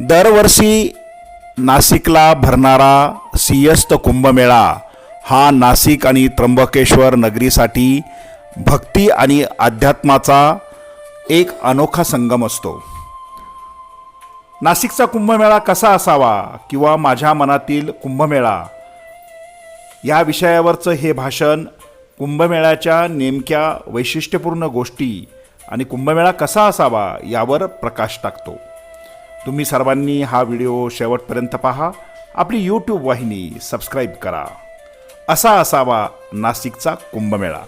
दरवर्षी नाशिकला भरणारा सिंहस्थ कुंभमेळा हा नाशिक आणि त्र्यंबकेश्वर नगरीसाठी भक्ती आणि अध्यात्माचा एक अनोखा संगम असतो. नाशिकचा कुंभमेळा कसा असावा किंवा माझ्या मनातील कुंभमेळा या विषयावरचं हे भाषण कुंभमेळ्याच्या नेमक्या वैशिष्ट्यपूर्ण गोष्टी आणि कुंभमेळा कसा असावा यावर प्रकाश टाकतो. तुम्ही सर्वांनी हा व्हिडिओ शेवटपर्यंत पहा. आपली यूट्यूब वाहिनी सबस्क्राईब करा. असा असावा नाशिकचा कुंभमेळा.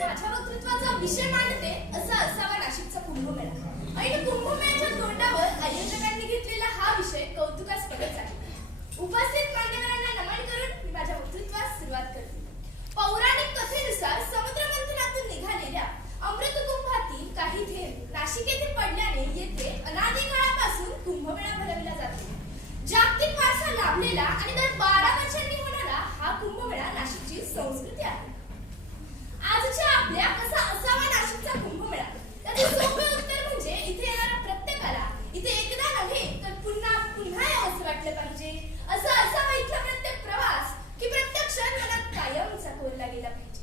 माझ्या वक्तृत्वाचा विषय मांडते असा असावा नाशिकचा कुंभमेळा. आणि कुंभमेळ्याच्या तोंडावर आयोजकांनी घेतलेला हा विषय कौतुकास्पदच आहे. उपस्थित मान्यवरांना नमन करून मी माझ्या वक्तृत्वास सुरुवात करते. पौराणिक कथेनुसार समुद्र मंथनातून निघालेल्या अमृतकुंभातील काही थेंब नाशिक येथे पडल्याने येथे अनादी काळापासून कुंभमेळा भरविला जातो. जागतिक वारसा लाभलेला आणि दर 12 वर्षांनी होणारा हा कुंभमेळा नाशिकची संस्कृती आहे. आजच्या आपल्या कसा असावा नाशिकचा कुंभमेळा त्याचे सोपे उत्तर म्हणजे इथे येणाऱ्या प्रत्येकाला इथे एकदा नव्हे तर पुन्हा पुन्हा यावंसं वाटलं पाहिजे. असं असावा इथला प्रत्येक प्रवास की प्रत्येक क्षण मनात कायमचा कोरला गेला पाहिजे.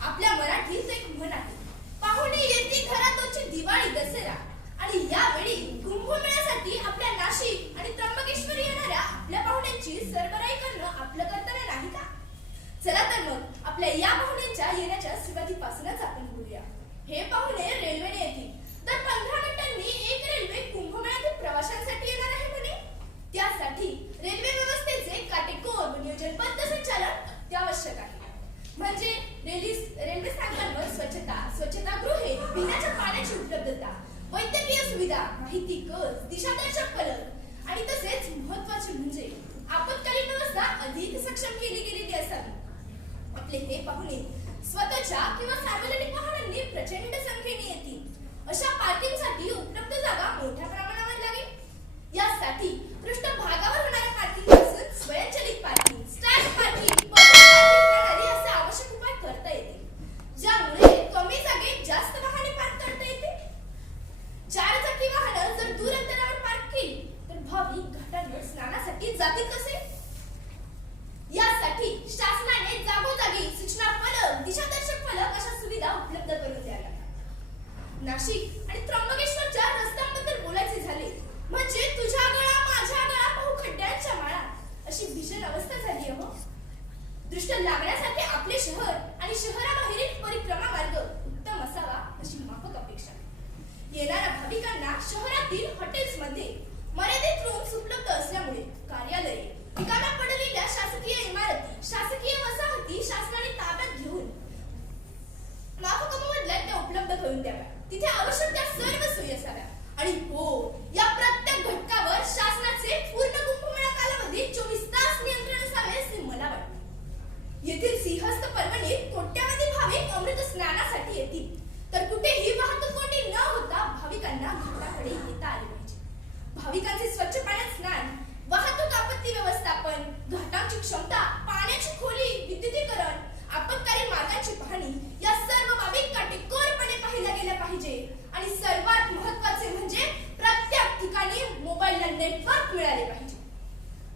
आपल्या मराठीत एक म्हण आहे, पाहुणे येते घरातोची दिवाळी दसरा. आणि यावेळी कुंभमेळ्यासाठी आपल्या नाशिक आणि त्र्यंबकेश्वर येणाऱ्या आपल्या पाहुण्यांची सरबराई करणं आपलं कर्तव्य नाही का? चला तर मग आपल्या या पाहुण्यांच्या येण्याच्या सुरुवातीपासूनच आपण बोलूया. हे पाहुणे रेल्वेने येतील. तर 15 मिनिटांनी एक रेल्वे कुंभमेळ्यातील प्रवाशांसाठी येणार आहे म्हणे. त्यासाठी रेल्वे व्यवस्थेचे काटेकोर व नियोजनबद्ध संचालन अत्यावश्यक आहे. म्हणजे रेल्वे स्थानकांवर स्वच्छतागृहे, पिण्याच्या पाण्याची उपलब्धता, वैद्यकीय सुविधा, माहिती कस, दिशादर्शक फलक आणि तसेच महत्त्वाचे म्हणजे आपत्कालीन व्यवस्था अधिक सक्षम केली गेलेली असावी. आपले हे पाहुणे स्वतःच्या किंवा सार्वजनिक वाहनांनी प्रचंड संख्येने येतील. अशा पार्किंगसाठी उपलब्ध जागा मोठ्या प्रमाणावर लागेल. यासाठी पृष्ठभागावर होणाऱ्या पार्किंग पासून स्वयंचलित parking, stand parking, public parking प्रणाली असे आवश्यक उपाय करता येतील. ज्यामुळे कमी जागेत जास्त वाहने पार्क करता येतील. 4 चाकी वाहनं जर दूर अंतरावर पार्क केली तर भाविक घाटांवर स्नानासाठी जातील कसे? यासाठी शासनाने जागोजागी सूचना फलक, दिशादर्शक फलक अशा सुविधा उपलब्ध करून द्याव्या. नाशिक आणि त्र्यंबकेश्वरच्या रस्त्यांबद्दल बोलायचे झाले म्हणजे तुझ्या गळा माझ्या गळा पाहू खड्ड्यांच्या माळा अशी भीषण अवस्था झाली आहे. दृष्ट लागण्यासाठी आपले शहर आणि शहराबाहेरील परिक्रमा मार्ग उत्तम असावा अशी माफक अपेक्षा. येणाऱ्या भाविकांना शहरातील हॉटेल्समध्ये मर्यादित रूम्स उपलब्ध असल्यामुळे कार्यालये, ठिकाणा पडलेल्या शासकीय इमारती, शासकीय वसाहती शासनाने ताब्यात घेऊन माफक मोबदल्यात त्या उपलब्ध करून द्याव्या. तिथे आवश्यक त्या सर्व सोयी असाव्या. आणि हो, या प्रत्येक घटकावर शासनाचे पूर्ण कुंभमेळा कालावधी 24 तास नियंत्रण असावे असे मला वाटते. येथील सिंहस्थ पर्वणीत कोट्यावधी भाविक अमृत स्नानासाठी येतील. तर कुठेही वाहतूक कोंडी न होता भाविकांना घाटाकडे येता आले पाहिजे. भाविकांचे स्वच्छ पाण्यात स्नान, वाहतूक आपत्ती व्यवस्थापन, घाटांची क्षमता, पाण्याची खोली, विद्युतीकरण, आपत्कालीन मार्गांची पाहणी या सर्व बाबी काटेकोरपणे पाहिल्या गेल्या पाहिजे. आणि सर्वात महत्त्वाचे म्हणजे प्रत्येक ठिकाणी मोबाईलला नेटवर्क मिळाले पाहिजे.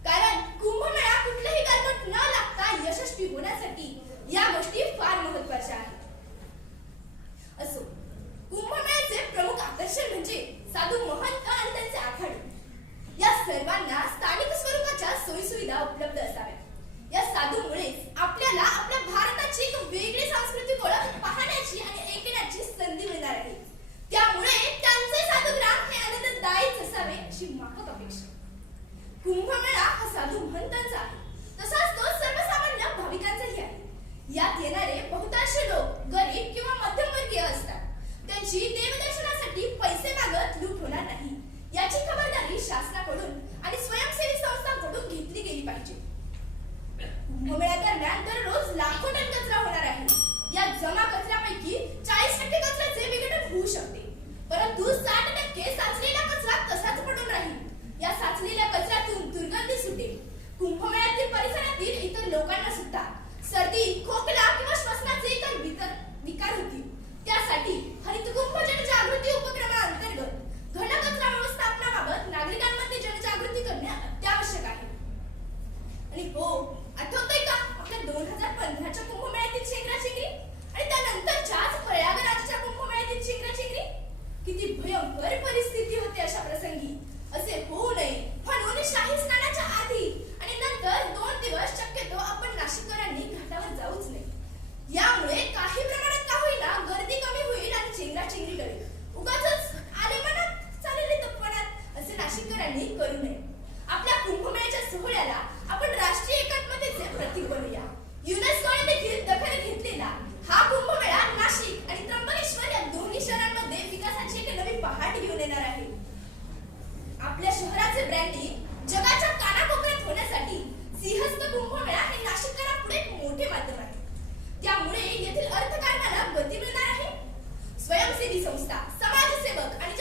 कारण कुंभमेळा कुठल्याही गडबड न लागता यशस्वी होण्यासाठी या गोष्टी फार महत्त्वाच्या आहेत. असो, कुंभमेळ्याचे प्रमुख आकर्षण म्हणजे साधू महंत आणि त्यांचे आखाडे. या सर्वांना स्थानिक स्वरूपाच्या सोयीसुविधा उपलब्ध असाव्या. या साधूमुळेच आपल्याला आपल्या भारताची एक वेगळी सांस्कृतिक ओळख पाहण्याची आणि ऐकण्याची संधी मिळणार आहे. त्यामुळे त्यांचे साधुग्राम हे आनंददायीच असावे अशी माफक अपेक्षा. कुंभमेळा हा साधू महंतांचा आहे, तसाच तो सर्वसामान्य भाविकांचाही आहे. यात येणारे बहुतांश लोक गरीब किंवा मध्यमवर्गीय असतात. त्यांची देवदर्शनासाठी पैसे मागत लूट होणार नाही याची खबरदारी शासनाकडून आणि स्वयंसेवी संस्थांकडून घेतली गेली पाहिजे. कुंभमेळ्या दरम्यान दररोज लाखो टन कचरा होणार आहे. या जमा कचऱ्यापैकी 40% कचऱ्याचे विघटन होऊ शकते, परंतु 60% साचलेला कचरा तसाच पडून राहील. या साचलेल्या कचऱ्यातून दुर्गंधी सुटेल. कुंभमेळ्यातील परिसरातील इतर लोकांना सुद्धा सर्दी, खोकला किंवा श्वसनाचे इतर भयंकर परिस्थिती होते अशा प्रसंगी. असे होऊ नये म्हणून शाही स्नानाच्या आधी आणि नंतर 2 दिवस शक्यतो आपण नाशिककरांनी घाटावर जाऊच नये. यामुळे काही प्रमाणात का होईना गर्दी कमी होईल आणि चेंगराचेंगरी टळेल. उगाचच आले मनात चालेले तपवनात असे नाशिककरांनी करू नये. आपल्या कुंभमेळ्याच्या सोहळ्याला आपण राष्ट्रीय एकात्मतेचे प्रतीक बनूया. युनेस्कोने देखील दखल घेतलेला हा कुंभमेळा नाशिक आणि त्र्यंबकेश्वर या दोन्ही शहरांमध्ये विकासाची एक नवी पहाट घेऊन येणार आहे. आपल्या शहराचे ब्रँडिंग जगाच्या कानाकोपऱ्यात होण्यासाठी सिंहस्थ कुंभमेळा हे नाशिककरांपुढे एक मोठे माध्यम आहे. त्यामुळे येथील अर्थकारणाला गती मिळणार आहे. स्वयंसेवी संस्था, समाजसेवक आणि